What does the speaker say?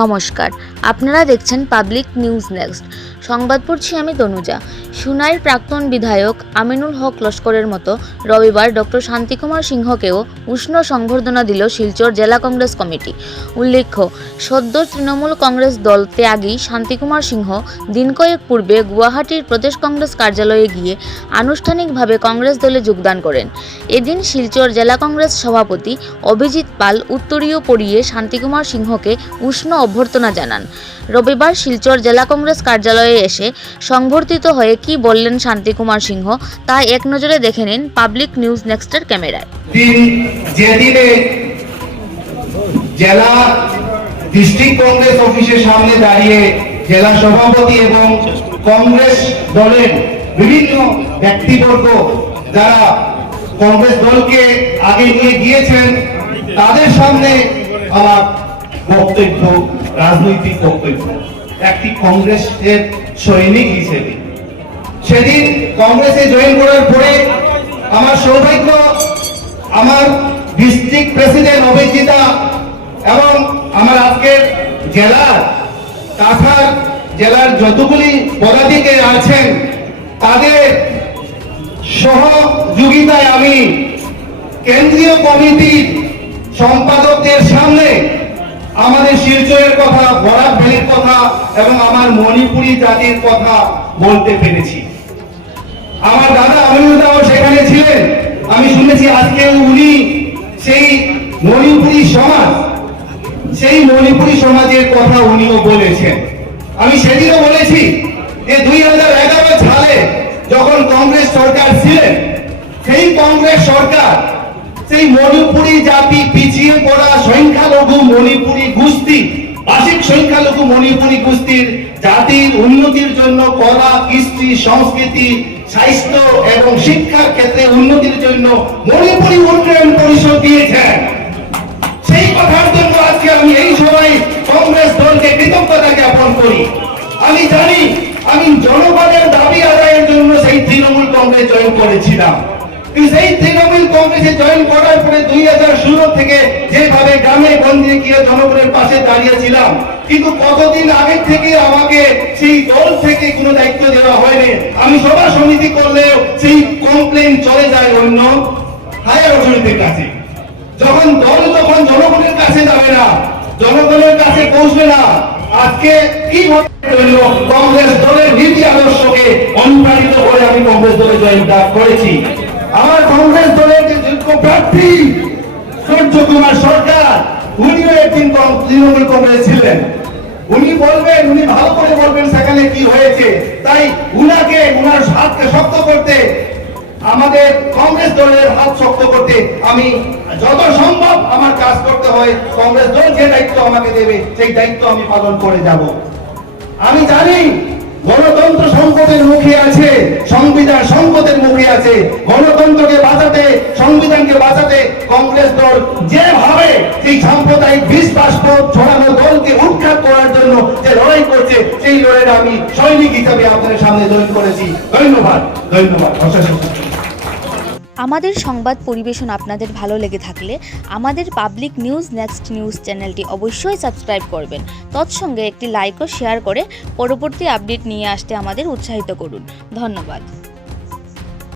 নমস্কার, আপনারা দেখছেন পাবলিক নিউজ নেক্সট। সংবাদ পড়ছি আমি তনুজা। সুনাইর প্রাক্তন বিধায়ক আমিনুল হক লস্করের মতো রবিবার ডক্টর শান্তিকুমার সিংহকেও উষ্ণ সংবর্ধনা দিল শিলচর জেলা কংগ্রেস কমিটি। উল্লেখ্য, সদ্য তৃণমূল কংগ্রেস দল ত্যাগী শান্তিকুমার সিংহ দিন কয়েক পূর্বে গুয়াহাটির প্রদেশ কংগ্রেস কার্যালয়ে গিয়ে আনুষ্ঠানিকভাবে কংগ্রেস দলে যোগদান করেন। এদিন শিলচর জেলা কংগ্রেস সভাপতি অভিজিৎ পাল উত্তরীয় পরিয়ে শান্তিকুমার সিংহকে উষ্ণ অভ্যর্থনা জানান। রবিবার শিলচর জেলা কংগ্রেস কার্যালয়ে এসে সংবর্ধিত হয়ে কি বললেন শান্তিকুমার সিংহ তা এক নজরে দেখে নিন পাবলিক নিউজ নেক্সটের ক্যামেরায়। যেদিনে জেলা ডিস্ট্রিক্ট কংগ্রেস অফিসের সামনে দাঁড়িয়ে জেলা সভাপতি এবং কংগ্রেস দলের বিভিন্ন ব্যক্তিবর্গ যারা কংগ্রেস দলকে আগে নিয়ে গিয়েছেন তাদের সামনে আমার বক্তব্য, রাজনৈতিক বক্তব্য একটি কংগ্রেসের সৈনিক হিসেবে। সেদিন কংগ্রেসে জয়েন করার পরে আমার সৌভাগ্য, আমার ডিস্ট্রিক্ট প্রেসিডেন্ট অভিজিতা এবং আমার আজকের জেলার কাছাড় জেলার যতগুলি পদাধিকারী আছেন তাদের সহযোগিতায় আমি কেন্দ্রীয় কমিটির সম্পাদকদের সামনে আমাদের শিলচরের কথা, বরাক ভ্যালির কথা এবং আমার মণিপুরী জাতির কথা বলতে পেরেছি। আমার দাদা আমিনুল দাও সেখানে ছিলেন। আমি শুনেছি আজকে উনি সেই মণিপুরী সমাজের কথা উনিও বলেছেন। আমি সেদিনও বলেছি যে 2011 সালে যখন কংগ্রেস সরকার ছিলেন, সেই কংগ্রেস সরকার সেই মণিপুরী জাতি, পিছিয়ে পড়া সংখ্যালঘু মণিপুরী গোষ্ঠী, ভাষিক সংখ্যালঘু মণিপুরী গোষ্ঠীর জাতির উন্নতির জন্য কলা, কৃষ্টি, সংস্কৃতি, স্বাস্থ্য এবং শিক্ষার ক্ষেত্রে উন্নতির জন্য মণিপুরী উন্নয়ন পরিষদ দিয়েছেন। সেই কথার জন্য আজকে আমি এই সময় কংগ্রেস দলকে কৃতজ্ঞতা জ্ঞাপন করি। আমি জানি আমি জনগণের দাবি আদায়ের জন্য সেই তৃণমূল কংগ্রেস জয়েন করেছিলাম। সেই তৃণমূল কংগ্রেসে জয়েন করার পরে 2016 থেকে যেভাবে গ্রামে গঞ্জে গিয়ে জনগণের পাশে দাঁড়িয়েছিলাম, কিন্তু কতদিন আগে থেকে আমাকে সেই দল থেকে কোনো দায়িত্ব দেওয়া হয়নি। আমি সভা সমিতি করলেও সেই কমপ্লেন চলে যায় অন্য হায়ার অথরিটির কাছে। যখন জনগণের কাছে যাবে না, জনগণের কাছে পৌঁছবে না, আজকে কি কংগ্রেস দলের নীতি আদর্শকে অনুপ্রাণিত করে আমি কংগ্রেস দলে জয়েন করেছি। আমার কংগ্রেস দলের যে যোগ্য প্রার্থী সূর্য কুমার সরকার, উনিও একদিন তৃণমূল কংগ্রেস ছিলেন। উনি ভালো করে বলবেন সেখানে কি হয়েছে। তাই উনার হাতকে শক্ত করতে, আমাদের কংগ্রেস দলের হাত শক্ত করতে আমি যত সম্ভব আমার কাজ করতে হয়। কংগ্রেস দল যে দায়িত্ব আমাকে দেবে সেই দায়িত্ব আমি পালন করে যাব। আমি জানি গণতন্ত্র সংকটের মুখে আছে, সংবিধান সংকটের মুখে আছে। গণতন্ত্রকে বাঁচাতে, সংবিধানকে বাঁচাতে কংগ্রেস দল যেভাবে সেই সাম্প্রদায়িক বিশ্বাসপদ ছড়ানো দলকে উৎখাত করার জন্য যে লড়াই করছে, সেই লড়াইয়ে আমি সৈনিক হিসাবে আপনাদের সামনে জয়েন করেছি। ধন্যবাদ। আমাদের সংবাদ পরিবেশন আপনাদের ভালো লেগে থাকলে আমাদের পাবলিক নিউজ নেক্সট নিউজ চ্যানেলটি অবশ্যই সাবস্ক্রাইব করবেন। তৎসঙ্গে একটি লাইক ও শেয়ার করে পরবর্তী আপডেট নিয়ে আসতে আমাদের উৎসাহিত করুন। ধন্যবাদ।